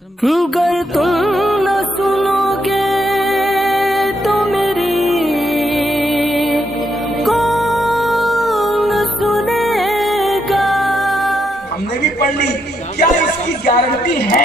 گر تم نہ سنو گے تو میری کون سنے گا؟ ہم نے بھی پڑھ لی، کیا اس کی گارنٹی ہے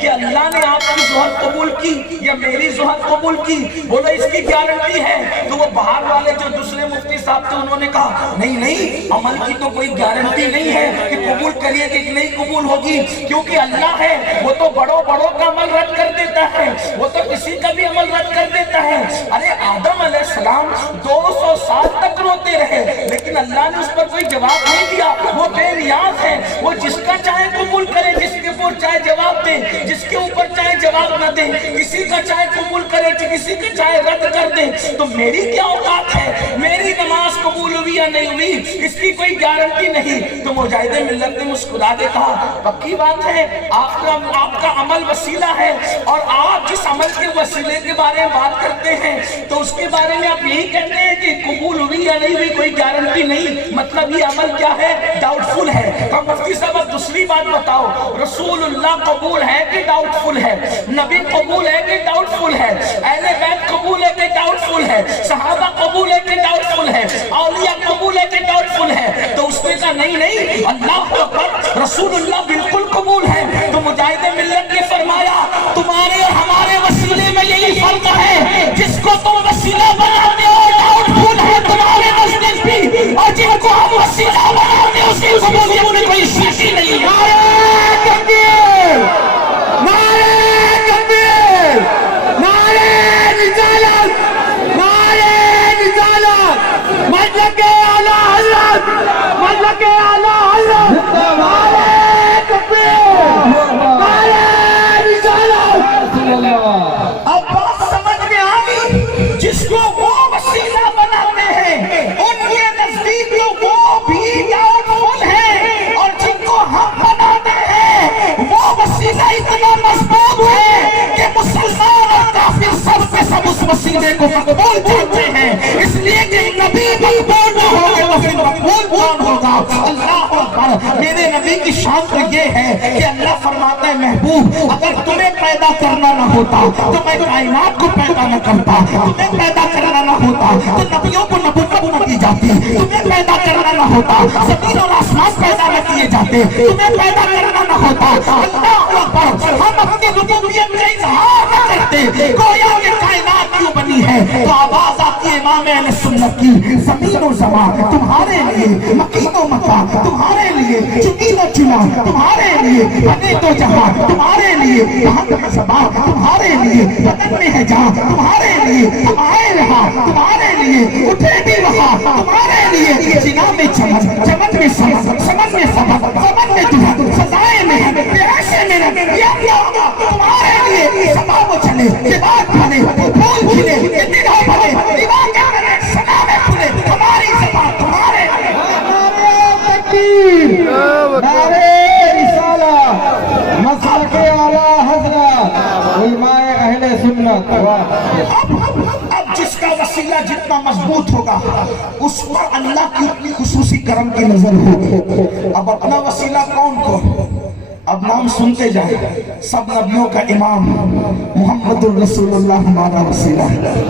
کہ اللہ نے آپ کی زہد قبول کی یا میری زہد قبول کی؟ بولو اس کی گارنٹی ہے۔ تو وہ باہر والے جو دوسرے مفتی صاحب تھے انہوں نے کہا نہیں نہیں، عمل کی تو کوئی گارنٹی نہیں ہے کہ قبول کریے کہ نہیں قبول ہوگی، کیونکہ اللہ ہے وہ تو بڑوں کا عمل رد کر دیتا ہے، وہ تو کسی کا بھی عمل رد کر دیتا ہے۔ ارے آدم علیہ السلام 200 سال تک روتے رہے لیکن اللہ نے اس پر کوئی جواب نہیں دیا، وہ بے نیاز ہے، وہ جس کا چاہے قبول کرے، جس کے اوپر چاہے جواب دے، جس کے اوپر چاہے جواب نہ دے، کسی کا چاہے قبول کرے کسی کا چاہے رد کر دے۔ تو میری کیا اوقات ہے؟ میری نماز قبول ہوئی یا نہیں ہوئی اس کی کوئی گارنٹی نہیں۔ تو مجاہد ملت نے مسکرا کے کہا پکی بات ہے، آپ کا عمل وسیلہ ہے، اور آپ جس عمل کے وسیلے کے بارے میں بات کرتے ہیں تو اس کے بارے میں آپ یہی کہتے ہیں کہ قبول ہوئی یا نہیں ہوئی کوئی گارنٹی نہیں، مطلب یہ عمل کیا ہے؟ ڈاؤٹ فل ہے۔ ہم مفتی صاحب اب دوسری بات بتاؤ، رسول اللہ قبول ہے کہ ڈاؤٹ فل ہے؟ نبی قبول ہے کہ ڈاؤٹ فل ہے؟ اہل بیت قبول ہے کہ ڈاؤٹ فل ہے؟ صحابہ قبول ہے کہ ڈاؤٹ فل ہے؟ اولیاء قبول ہے کہ ڈاؤٹ فل ہے؟ تو اس نے کہا نہیں نہیں، اللہ اکبر، رسول اللہ بالکل قبول ہے۔ تو مجاہد ملت نے فرمایا تمہارے اور ہمارے وسیلے میں یہی فرق ہے، جس کو تم وسیلہ بناتے ہو ڈاؤٹ فل ہے تمہارے نزدیک بھی، اور جن کو ہم وسیلہ بناتے ہیں اس کی قبولیت میں کوئی شک ہی نہیں ہے۔ نعرہ تکبیر، نعرہ تکبیر، نعرہ رسالت، نعرہ رسالت، مسلک اعلیٰ حضرت، مسلک اعلیٰ حضرت، نعرہ تکبیر، نعرہ رسالت۔ اب بات سمجھ میں آئی، جس کو وہ وسیلہ بناتے ہیں ان کے نزدیک تو وہ بھی ڈاؤٹ فل ہے، اور جن کو ہم بناتے ہیں وہ وسیلہ اتنا مضبوط ہے کہ مسلمان اور کافر سب کے سب اس وسیلے کو مقبول جانتے ہیں، اس لیے کہ نبی مقبول نہ ہوگے تو پھر مقبول کون ہوگا؟ اللہ اکبر۔ میرے نبی کی شان تو یہ ہے کہ اللہ فرماتا ہے محبوب اگر تمہیں پیدا کرنا نہ ہوتا تو میں کائنات کو پیدا نہ کرتا، تمہیں پیدا کرنا نہ ہوتا تو نبیوں کو نبوت نہ دی جاتی، تمہیں پیدا کرنا نہ ہوتا زمین اور آسمان پیدا نہ کیے جاتے، تمہیں پیدا کرنا نہ ہوتا۔ اللہ اکبر۔ ہم اپنی ربوبیت کا اظہار نہ کرتے، گویا کہ کائنات کیوں بنی ہے؟ تو آواز آتی ہے امام اہل سنت کی، زمین و زمان تمہارے لیے، مکین و مکہ تمہارے لیے، چنین و چنا تمہارے لیے، بنے تو جہاں تمہارے لیے، بہت زبان تمہارے لیے، بدن میں ہے جہاں تمہارے لیے، ہم آئے رہا تمہارے لیے، اٹھے بھی رہا تمہارے لیے، جنا میں چمن، چمن میں سمن، سمن میں سمن، سمن میں دلہن، سزائے میں ہے، پیاسے میں رہ، یہ کیا ہوگا تمہارے لیے؟ سما وہ چلے، جبات بھلے، پھول کھلے، دنوں بھلے، دیوان کیا بنے، سنا میں کھلے، ہماری زبان تمہارے لیے۔ نعرہ تکبیر، نعرہ رسالت، مسلک اعلیٰ حضرت، علماء اہل سنت۔ اب جس کا وسیلہ جتنا مضبوط ہوگا اس پر اللہ کی اپنی خصوصی کرم کی نظر ہوگی۔ اب اپنا وسیلہ کون کو؟ اب نام سنتے جائیں، سب نبیوں کا امام محمد الرسول اللہ ہمارا وسیلہ ہے،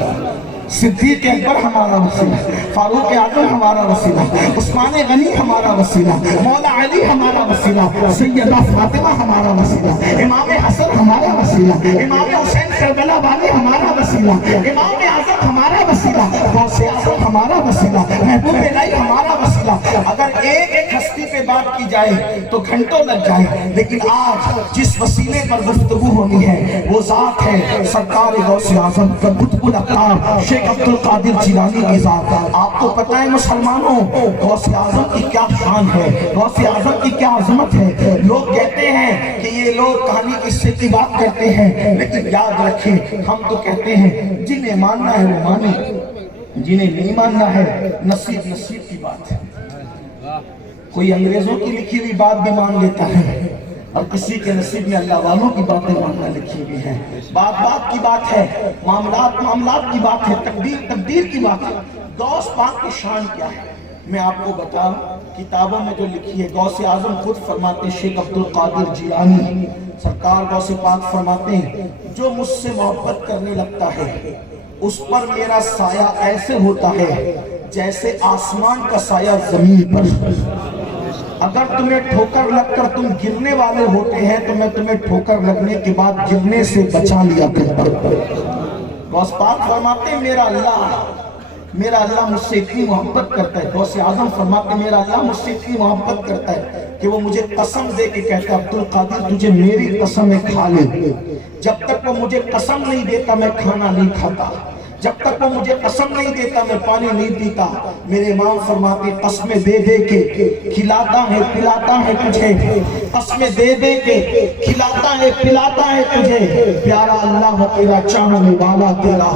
صدیق اکبر ہمارا وسیلہ، فاروق اعظم ہمارا وسیلہ، عثمان غنی ہمارا وسیلہ، مولا علی ہمارا وسیلہ، سیدہ فاطمہ ہمارا وسیلہ، امام حسن ہمارا وسیلہ، امام حسین کربلا والے ہمارا وسیلہ، امام اعظم ہمارا وسیلہ، غوث اعظم ہمارا وسیلہ، محبوب الہی ہمارا وسیلہ۔ اگر ایک ایک ہستی پہ بات کی جائے تو گھنٹوں لگ جائے، لیکن آج جس وسیلے پر گفتگو ہونی ہے وہ ذات ہے سرکار غوث اعظم قطب الاقطاب شیخ عبد القادر جیلانی کی ذات۔ آپ کو پتہ ہے مسلمانوں غوث اعظم کی کیا شان ہے، غوث اعظم کی کیا عظمت ہے۔ لوگ کہتے ہیں کہ یہ لوگ کہانی قصے کی بات کرتے ہیں، لیکن یاد رکھیں ہم تو کہتے ہیں جنہیں ماننا ہے وہ مانے، جنہیں نہیں ماننا ہے نصیب نصیب کی بات ہے۔ کوئی انگریزوں کی لکھی ہوئی بات بھی مان لیتا ہے اور کسی کے نصیب میں اللہ والوں کی باتیں ماننا لکھی ہوئی ہیں۔ بات بات کی بات ہے، معاملات معاملات کی بات ہے، تقدیر تقدیر کی بات ہے۔ غوث پاک کی شان کیا ہے میں آپ کو بتاؤں किताबों में जो लिखी है। गौसे आजम खुद फरमाते, शेख अब्दुल कादिर जिलानी सरकार गौसे पाक फरमाते हैं, जो मुझसे मोहब्बत करने लगता है उस पर मेरा साया ऐसे होता है जैसे आसमान का साया जमीन पर। अगर तुम्हें ठोकर लगकर तुम गिरने वाले होते हैं तो मैं तुम्हें ठोकर लगने के बाद गिरने से बचा लिया करता। गौस पाक फरमाते हैं, मेरा अल्लाह मुझसे इतनी मोहब्बत करता है। गौसे आजम फरमाते हैं, मेरा अल्लाह मुझसे इतनी मोहब्बत करता है कि वो मुझे कसम दे के कहता है, अब्दुल कादिर तुझे मेरी कसम है खा ले। जब तक वो मुझे कसम नहीं देता मैं खाना नहीं खाता, जब तक वो मुझे कसम नहीं देता मैं पानी नहीं पीता। मेरे इमाम फरमाते, कसमें दे दे के खिलाता है पिलाता है तुझे, कसमें दे दे के खिलाता है पिलाता है तुझे, प्यारा अल्लाह तेरा चाहने वाला तेरा।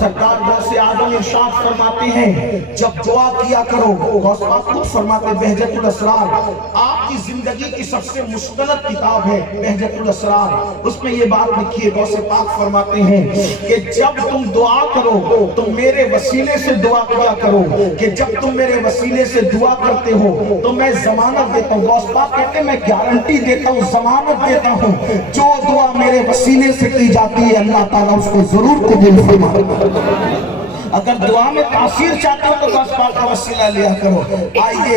सरकार गौसे आजम इरशाद फरमाते हैं, जब दुआ किया करो, गौस पाक खुद फरमाते बहजतुल असरार आपकी जिंदगी की सबसे मुस्तनद किताब है बहजतुल असरार। उसमें ये बात लिखी है, गौसे पाक फरमाते हैं कि जब तुम दुआ करो तुम मेरे वसीले से दुआ किया करो, कि जब तुम मेरे वसीले से दुआ करते हो तो मैं जमानत देता हूँ। गौस पाक कहते हैं, मैं गारंटी देता हूँ, जमानत देता हूँ, जो दुआ मेरे वसीले से की जाती है अल्लाह ताला उसको जरूर कबूल फरमाएगा। अगर दुआ में तासीर चाहते हो तो गौस पाक का वसीला लिया करो। आइए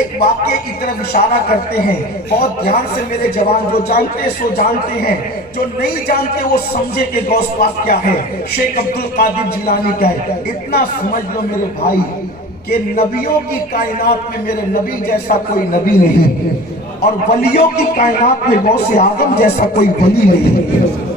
एक वाक्य की तरफ इशारा करते हैं, बहुत ध्यान से मेरे जवान, जो जानते हैं सो जानते हैं, जो नहीं जानते वो समझे कि गौस पाक क्या है, शेख अब्दुल कादिर जिलानी क्या है। इतना समझ लो मेरे भाई कि नबियों की कायनात में मेरे नबी जैसा कोई नबी नहीं, और वलियों की कायनात में गौसे आजम जैसा कोई वली नहीं,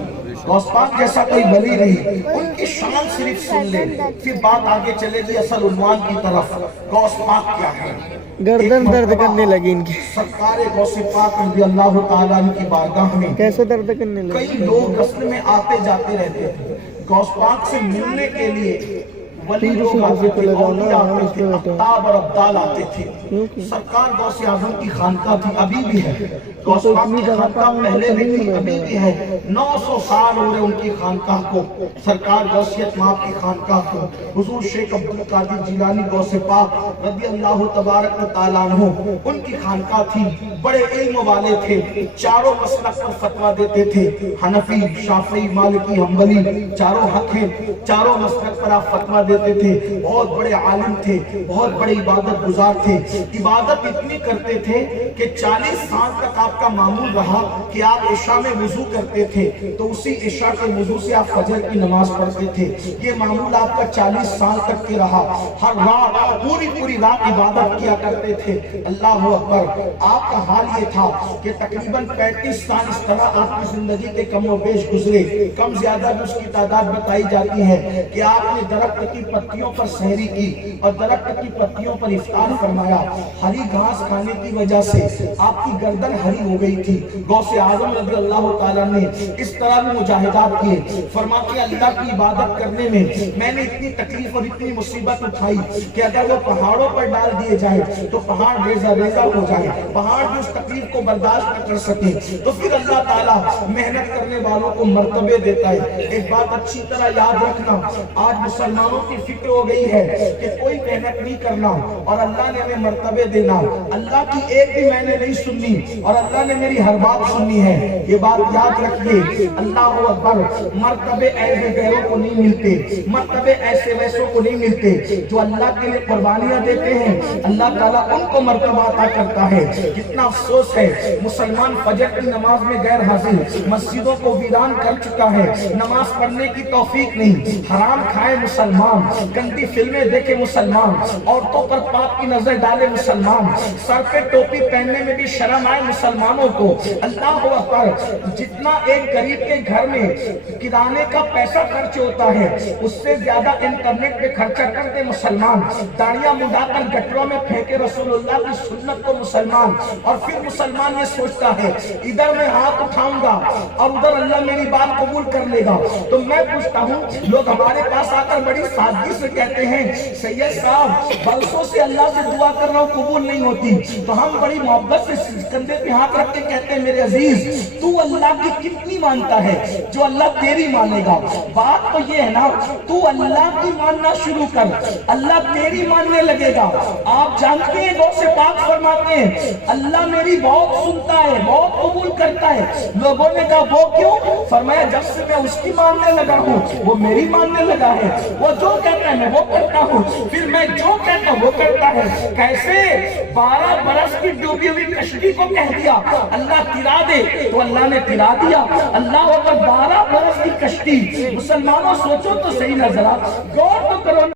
गौस पाक जैसा कोई वली नहीं। उनकी शान सिर्फ सुन ले, फिर बात आगे चलेगी असल उन्वान की तरफ। गौस पाक क्या है? गर्दन दर्द करने लगी इनकी। सरकार गौसे पाक रज़ी अल्लाह ताला की बारगाह में कैसे दर्द करने लगी? कई लोग रस्ते में आते जाते रहते थे, गौस पाक से मिलने के लिए वली लोग आते थे, औलिया आते थे, अफ्ताब और अब्दाल आते थे। सरकार गौसे आजम की खानका थी, अभी भी है। गौस पाक की खानका पहले नहीं थी, अभी भी है। 900 साल हो रहे उनकी खानका को, सरकार गौसियत माप की खानका को। हुजूर शेख अब्दुल कादिर जिलानी गौसे पाक रज़ी अल्लाह तबारक व तआला अन्हु उनकी खानका थी। बड़े इल्म वाले थे, चारों मसलक पर फतवा देते थे, हनफी शाफी मालिकी हम्बली चारों हक हैं, चारों मसलक पर आप फतवा देते थे। बहुत बड़े आलिम थे, बहुत बड़े इबादत गुजार थे। इबादत इतनी करते थे कि 40 साल तक आपका मामूल रहा कि आप इशा में वुजू करते थे तो उसी इशा के वुजू से आप फजर की नमाज पढ़ते थे। ये मामूल आपका 40 साल तक के रहा। हर रात पूरी रात इबादत किया करते थे। अल्लाह अकबर। आपका हाल ये था कि तकरीबन 35 साल इस तरह आपकी जिंदगी के कम व बेश गुजरे। कम ज्यादा भी उसकी तादाद बताई जाती है कि आपने दरख्त की पत्तियों पर सहरी की और दरख्त की पत्तियों पर इफ्तार फरमाया। हरी घास खाने की वजह से आपकी गर्दन हरी हो गई थी। गौसे आजम रज़ी अल्लाह ताला ने इस तरह भी मुजाहिदात किए। फरमाते अल्लाह की इबादत करने में मैंने इतनी तकलीफ और इतनी मुसीबत उठाई कि अगर वो पहाड़ों पर डाल दिए जाए तो पहाड़ रेजा रेजा हो जाए, पहाड़ भी उस तकलीफ को बर्दाश्त न कर सके। तो फिर अल्लाह ताला मेहनत करने वालों को मर्तबे देता है। एक बात अच्छी तरह याद रखना, आज मुसलमानों की फिक्र हो गई है कि कोई मेहनत नहीं करना और अल्लाह ने हमें मर्तबे देना। अल्लाह की एक भी मैंने नहीं सुननी और अल्लाह ने मेरी हर बात सुननी है। ये बात याद रखिए। अल्लाह अकबर। मर्तबे ऐसे गैरों को नहीं मिलते, मर्तबे ऐसे वैसों को नहीं मिलते जो अल्लाह के लिए कुर्बानियां देते हैं। अल्लाह ताला उनको मर्तबा अता करता है। कितना अफसोस है, मुसलमान फजर की नमाज में गैर हाजिर, मस्जिदों को वीरान कर चुका है, नमाज पढ़ने की तौफीक नहीं। हराम खाए मुसलमान, गंदी फिल्में देखे मुसलमान, औरतों पर पाप की नजर डाले मुसलमान, सर पे टोपी पहनने में भी शर्म आए मुसलमानों को। अल्लाह अकबर। जितना एक गरीब के घर में किराने का पैसा खर्च होता है उससे ज्यादा इंटरनेट पे खर्चा करते मुसलमान। दाढ़ियां मुंडाकर गटरों में फेंके रसूलुल्लाह की सुन्नत को मुसलमान। और फिर मुसलमान ये सोचता है इधर मैं हाथ उठाऊंगा और उधर अल्लाह मेरी बात कबूल कर लेगा। तो मैं पूछता हूँ, लोग हमारे पास आकर बड़ी सादगी से कहते हैं सैयद साहब बरसों से अल्लाह से दुआ कर रहा हूँ कबूल नहीं होती। तो हम बड़ी मोहब्बत से कंधे पे हाथ रख के कहते हैं मेरे अजीज तू अल्लाह की कितनी मानता है जो अल्लाह तेरी मानेगा। बात तो ये है ना, तू अल्लाह की मानना शुरू कर, अल्लाह तेरी मानने लगेगा। आप जानते हैं गौ से पाक फरमाते हैं अल्लाह मेरी बहुत सुनता है, बहुत कबूल करता है। लोगों ने कहा वो क्यों? फरमाया जब से मैं उसकी मानने लगा हूँ वो मेरी मानने लगा है। वो जो कहता है मैं वो करता हूँ, फिर मैं जो कहता हूँ वो करता है। कैसे? 12 बरस की डूबी हुई कश्ती को कह दिया अल्लाह तिरा दे, तो अल्लाह ने तिरा दिया। अल्लाह अगर 12 बरस की कश्ती, मुसलमानों सोचो तो सही नजरा, गौर तो करो।